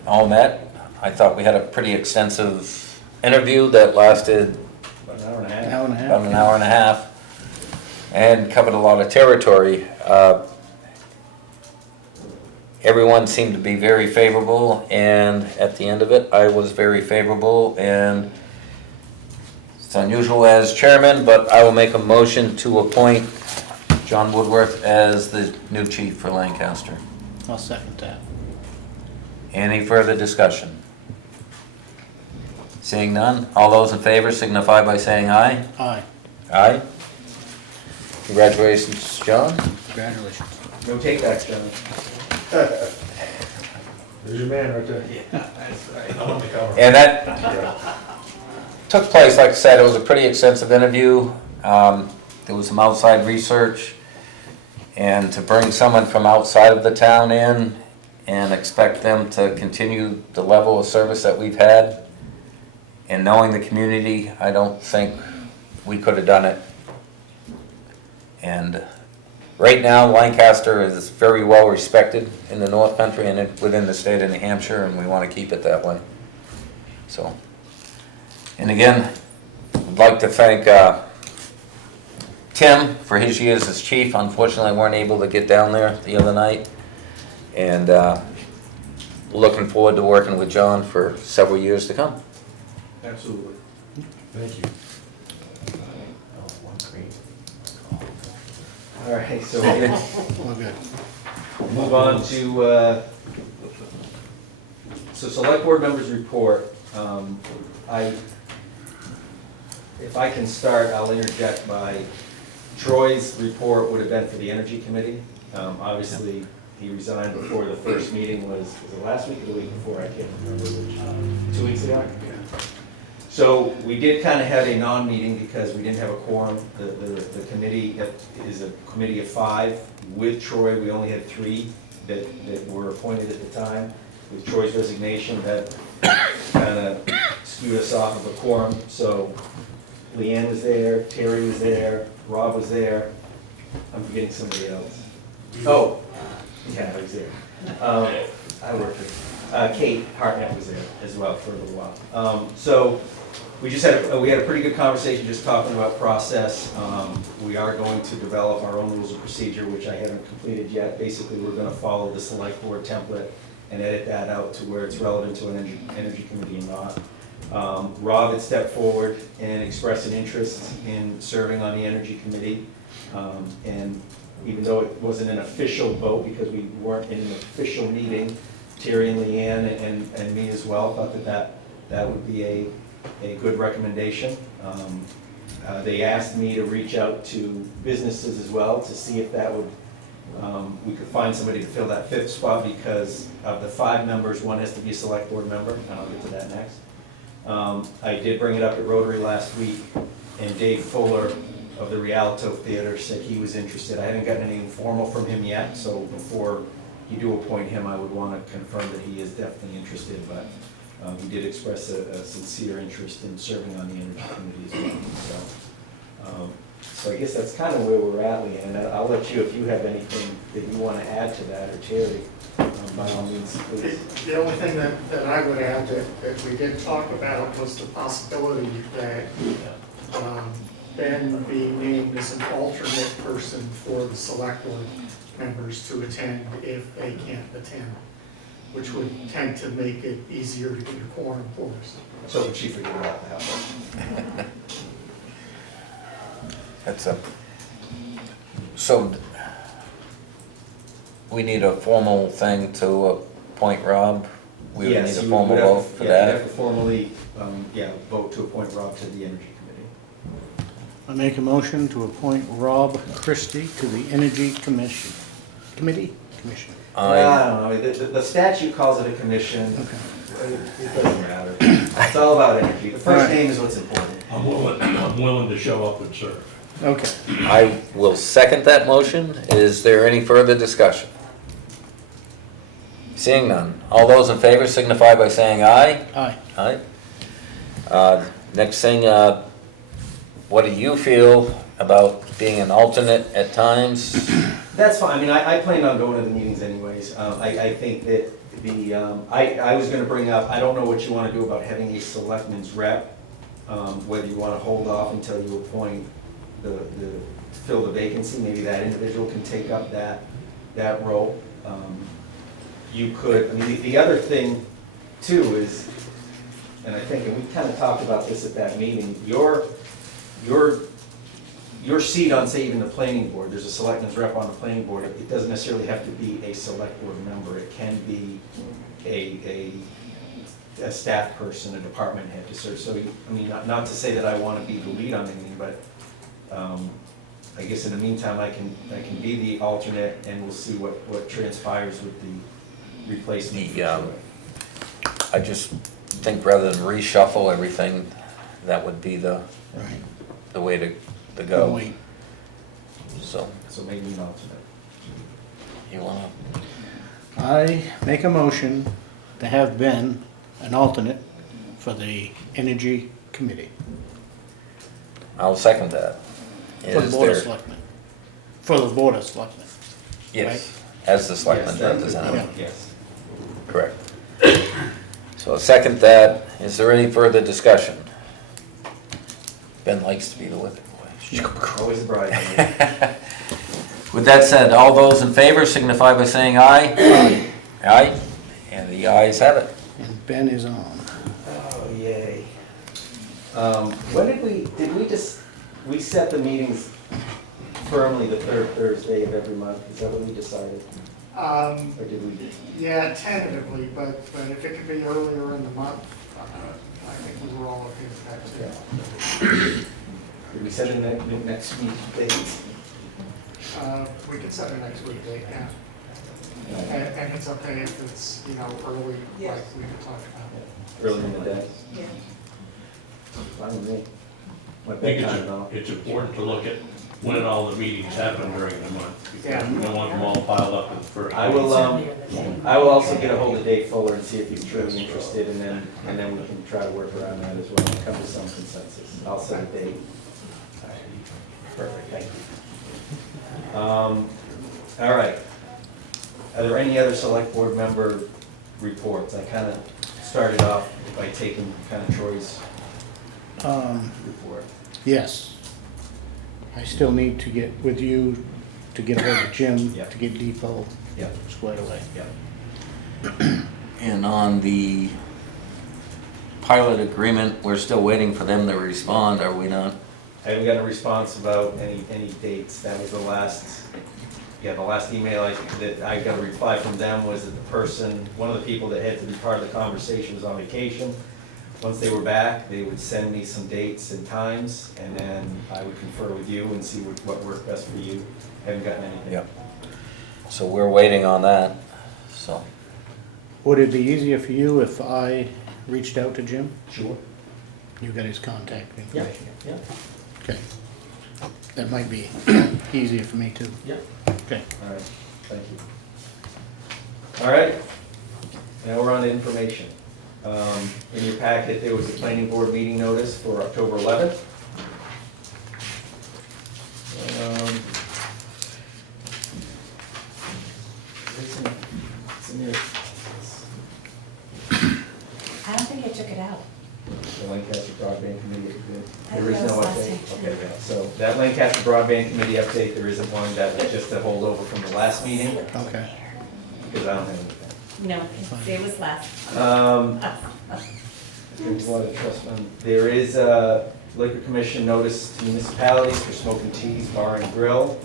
all met. I thought we had a pretty extensive interview that lasted About an hour and a half. An hour and a half. about an hour and a half and covered a lot of territory. Everyone seemed to be very favorable, and at the end of it, I was very favorable, and it's unusual as chairman, but I will make a motion to appoint John Woodworth as the new chief for Lancaster. I'll second that. Any further discussion? Seeing none, all those in favor signify by saying aye. Aye. Aye. Congratulations, John. Congratulations. No takebacks, John. There's your man right there. I'm on the cover. And that took place, like I said, it was a pretty extensive interview. There was some outside research. And to bring someone from outside of the town in and expect them to continue the level of service that we've had, and knowing the community, I don't think we could have done it. And right now, Lancaster is very well respected in the North Country and within the state of New Hampshire, and we want to keep it that way. So, and again, I'd like to thank Tim, for his years as chief, unfortunately weren't able to get down there the other night. And looking forward to working with John for several years to come. Absolutely. Thank you. All right, so we're gonna We're good. move on to, so select board members report. If I can start, I'll interject by, Troy's report would have been for the Energy Committee. Obviously, he resigned before the first meeting was it last week or the week before? I can't remember which, 2 weeks ago? So we did kind of have a non-meeting because we didn't have a quorum. The committee is a committee of 5. With Troy, we only had 3 that were appointed at the time. With Troy's resignation, that kind of skewed us off of a quorum. So Leanne was there, Terry was there, Rob was there. I'm forgetting somebody else. Oh, yeah, I was there. I worked with, Kate Hartnett was there as well for a little while. So we just had, we had a pretty good conversation just talking about process. We are going to develop our own rules of procedure, which I haven't completed yet. Basically, we're gonna follow the select board template and edit that out to where it's relevant to an energy committee and not. Rob had stepped forward and expressed an interest in serving on the energy committee. And even though it wasn't an official vote because we weren't in an official meeting, Terry and Leanne and me as well thought that would be a good recommendation. They asked me to reach out to businesses as well to see if that would, we could find somebody to fill that 5th spot because of the 5 members, 1 has to be a select board member, and I'll get to that next. I did bring it up at Rotary last week, and Dave Fuller of the Rialto Theater said he was interested. I haven't gotten anything formal from him yet, so before you do appoint him, I would want to confirm that he is definitely interested, but he did express a sincere interest in serving on the energy committee as well. So I guess that's kind of where we're at, Leanne, and I'll let you, if you have anything that you want to add to that, or Terry, by all means, please. The only thing that I would add that we did talk about was the possibility that Ben be named as an alternate person for the select board members to attend if they can't attend, which would tend to make it easier to get a quorum for us. So would she forget about that? That's a, so we need a formal thing to appoint Rob? We would need Yes, a you formal would have- vote for yeah, you'd that? have to formally, vote to appoint Rob to the energy committee. I make a motion to appoint Rob Christie to the Energy Commission. Committee? Commission. I don't know, the statute calls it a commission. Okay. It doesn't matter. It's all about energy. The first name is what's important. I'm willing to show up and serve. Okay. I will second that motion. Is there any further discussion? Seeing none. All those in favor signify by saying aye. Aye. Aye. Next thing, what do you feel about being an alternate at times? That's fine, I mean, I planned on going to the meetings anyways. I think that I was gonna bring up, I don't know what you wanna do about having a selectman's rep, whether you wanna hold off until you appoint fill the vacancy, maybe that individual can take up that role. You could, I mean, the other thing too is, and I think, and we kind of talked about this at that meeting, your seat on, say, even the planning board, there's a selectman's rep on the planning board, it doesn't necessarily have to be a select board member, it can be a staff person, a department head to serve. So, I mean, not to say that I want to be the lead on anything, but I guess in the meantime, I can be the alternate, and we'll see what transpires with the replacement. I just think rather than reshuffle everything, that would be the way to go. Wait. So, maybe an alternate. you wanna? I make a motion to have Ben an alternate for the Energy Committee. I'll second that. For the Is Board of there- Selectmen. For the Board of Selectmen. Yes, as the selectman Yes, that could- representative, Yes. correct. So I'll second that. Is there any further discussion? Ben likes to be the whipping boy. Always a bridesmaid. With that said, all those in favor signify by saying aye. Aye, and the ayes have it. And Ben is on. Oh, yay. When we set the meetings firmly the third Thursday of every month? Is that what we decided? Or did we? Yeah, tentatively, but if it could be earlier in the month, I think we were all okay with that too. Did we set a next week date? We could set a next week date, yeah. And it's okay if it's, early, like we could talk about. Early in the day? Yeah. Fine with me. My I think bedtime now. it's important to look at when all the meetings happen during the month. Because Yeah. we don't want them all piled up in the first. I will also get a hold of Dave Fuller and see if he's truly interested, and then we can try to work around that as well and come to some consensus. I'll set a date. Perfect, thank you. All right. Are there any other select board member reports? I kind of started off by taking kind of Troy's report. Yes. I still need to get with you to get hold of Jim, Yep. to get Depot Yep. squared away. Yep. And on the pilot agreement, we're still waiting for them to respond, are we not? I haven't gotten a response about any dates. That was the last email that I got a reply from them was that one of the people that had to be part of the conversation was on vacation. Once they were back, they would send me some dates and times, and then I would confer with you and see what worked best for you. Haven't gotten anything. Yep. So we're waiting on that, so. Would it be easier for you if I reached out to Jim? Sure. You got his contact Yeah, information? yeah, Okay. That might be easier for me too. yeah. Okay. All right, thank you. All right, now we're on to information. In your packet, there was a planning board meeting notice for October 11th. It's in there. I don't think I took it out. The Lancaster Broadband Committee. I There is think no that was last update. time, Okay, yeah, so that Lancaster Broadband Committee update, there isn't one. That was just a holdover from the last meeting, Okay. because I don't have anything. No, it was last. There's a lot of trust fund. There is a liquor commission notice to municipalities for smoking teas, bar and grill.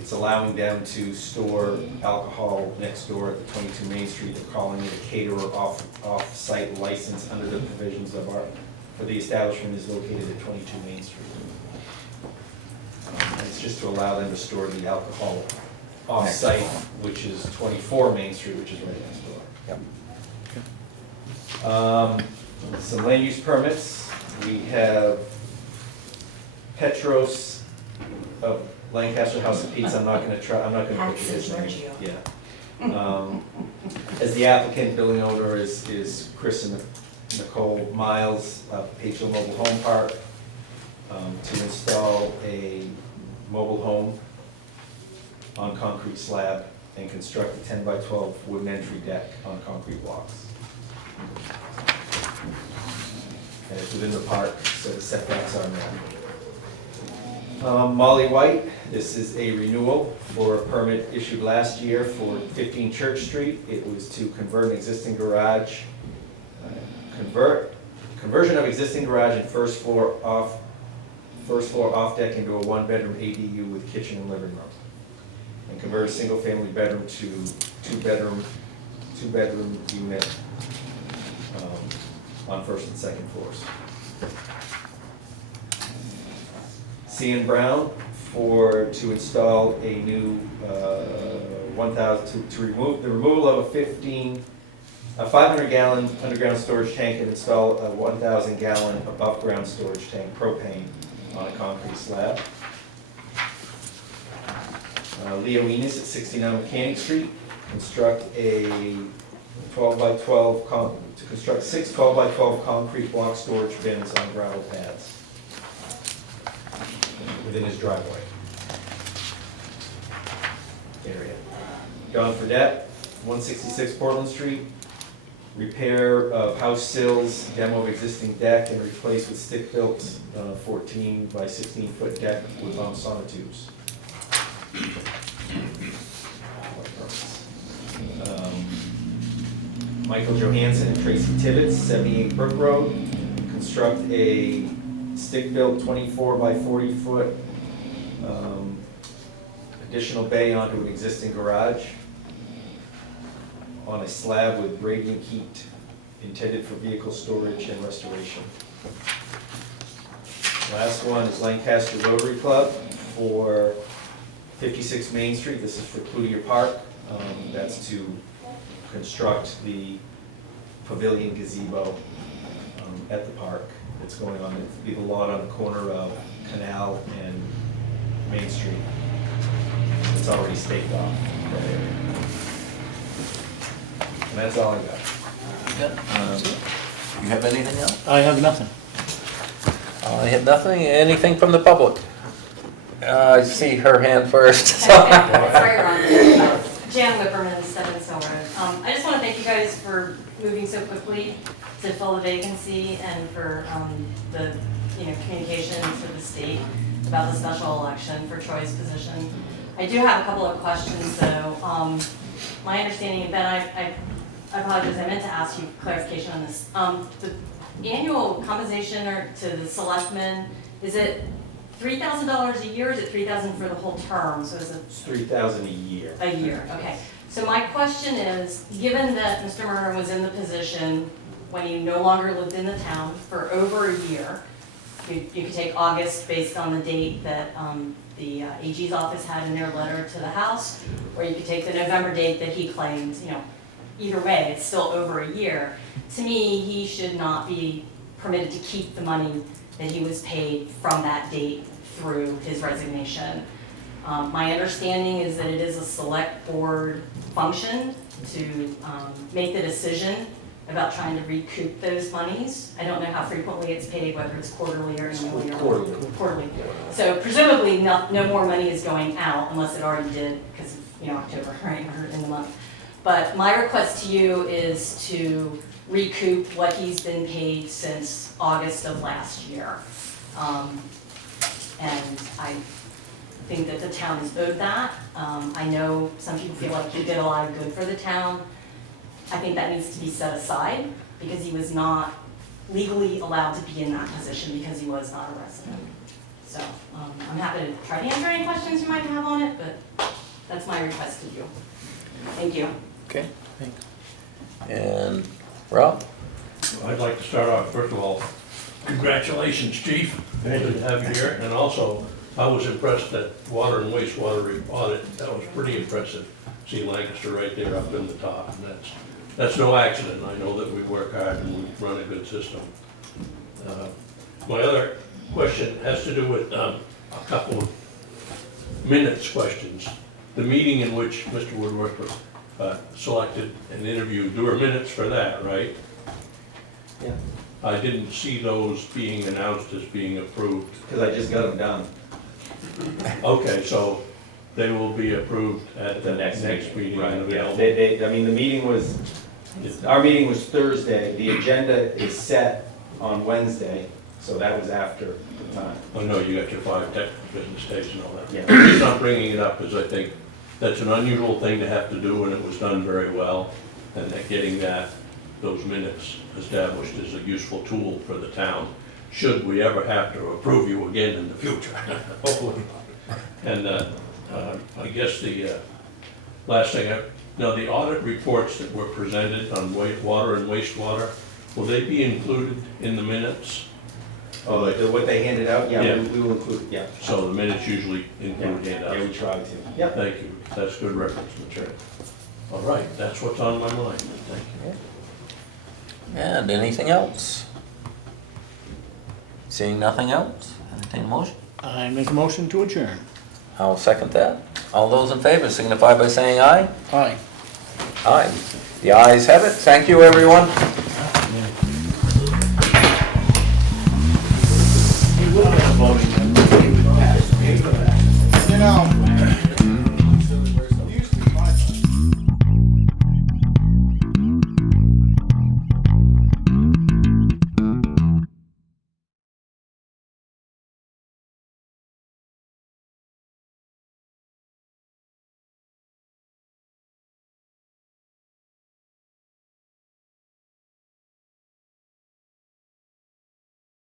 It's allowing them to store alcohol next door at the 22 Main Street. They're calling it a caterer off-site license under the provisions for the establishment is located at 22 Main Street. It's just to allow them to store the alcohol off-site, which is 24 Main Street, which is right next door. Yep. Some land use permits. We have Petros of Lancaster House of Pizza. I'm not gonna put his name. Yeah. As the applicant, building owner is Chris and Nicole Miles of Page Mobile Home Park to install a mobile home on concrete slab and construct a 10 by 12 wooden entry deck on concrete blocks. And it's within the park, so the setbacks are met. Molly White, this is a renewal for a permit issued last year for 15 Church Street. It was to convert an existing garage, conversion of existing garage and first floor off deck into a one-bedroom ADU with kitchen and living room. And convert a single-family bedroom to two-bedroom unit on first and second floors. C.N. Brown to install a new 1,000, to remove the removal of a 500-gallon underground storage tank and install a 1,000-gallon above-ground storage tank, propane, on a concrete slab. Leo Enos at 69 Mechanic Street, construct a 12 by 12, to construct 6 12 by 12 concrete block storage bins on gravel pads within his driveway area. John Fredette, 166 Portland Street, repair of house sills, demo of existing deck, and replace with stick-built 14 by 16-foot deck with sonotubes. Michael Johansson and Tracy Tibbetts, 78 Brook Road, construct a stick-built 24 by 40-foot additional bay onto an existing garage on a slab with radiant heat, intended for vehicle storage and restoration. Last one is Lancaster Rotary Club for 56 Main Street. This is for Cloutier Park. That's to construct the pavilion gazebo at the park. It's going on, it'll be the lot on the corner of Canal and Main Street. It's already staked off that area. And that's all I got. You have anything else? I have nothing. I have nothing. Anything from the public? I see her hand first. Sorry, Ron. Jan Whipperman, 7 Hill Road. I just want to thank you guys for moving so quickly to fill the vacancy and for the communication to the state about the special election for Troy's position. I do have a couple of questions though. My understanding, Ben, I apologize, I meant to ask you clarification on this. The annual compensation to the selectmen, is it $3,000 a year, or is it $3,000 for the whole term? So is it? It's $3,000 a year. A year, okay. So my question is, given that Mr. Murner was in the position when he no longer lived in the town for over a year, you could take August based on the date that the AG's office had in their letter to the House, or you could take the November date that he claimed, either way, it's still over a year. To me, he should not be permitted to keep the money that he was paid from that date through his resignation. My understanding is that it is a select board function to make the decision about trying to recoup those monies. I don't know how frequently it's paid, whether it's quarterly or annually or quarterly. So presumably no more money is going out unless it already did because of October, right, or in the month. But my request to you is to recoup what he's been paid since August of last year. And I think that the town is owed that. I know some people feel like he did a lot of good for the town. I think that needs to be set aside because he was not legally allowed to be in that position because he was not a resident. So I'm happy to try to answer any questions you might have on it, but that's my request to you. Thank you. Okay, thanks. And Rob? I'd like to start off, first of all, congratulations, Chief. Good to have you here. And also, I was impressed that water and wastewater audit, that was pretty impressive. See Lancaster right there up in the top, and that's no accident. I know that we work hard and we run a good system. My other question has to do with a couple of minutes questions. The meeting in which Mr. Woodworth was selected and interviewed, there were minutes for that, right? Yeah. I didn't see those being announced as being approved. Because I just got them done. Okay, so they will be approved at the next meeting. Right, and yeah. available. I mean, the meeting was, our meeting was Thursday. The agenda is set on Wednesday, so that was after the time. Oh, no, you got your 5 technical business days and all that. Yeah. The reason I'm bringing it up is I think that's an unusual thing to have to do, and it was done very well. And that getting those minutes established is a useful tool for the town, should we ever have to approve you again in the future. Hopefully not. And I guess the last thing, now the audit reports that were presented on water and wastewater, will they be included in the minutes? Oh, what they handed out? Yeah, Yeah. we will include, yeah. So the minutes usually include Yeah, handouts? we try to. Yeah. Thank you, that's good reference material. All right, that's what's on my mind, thank you. And anything else? Seeing nothing else, entertain a motion. I make a motion to adjourn. I'll second that. All those in favor signify by saying aye. Aye. Aye. The ayes have it. Thank you, everyone. He will have voting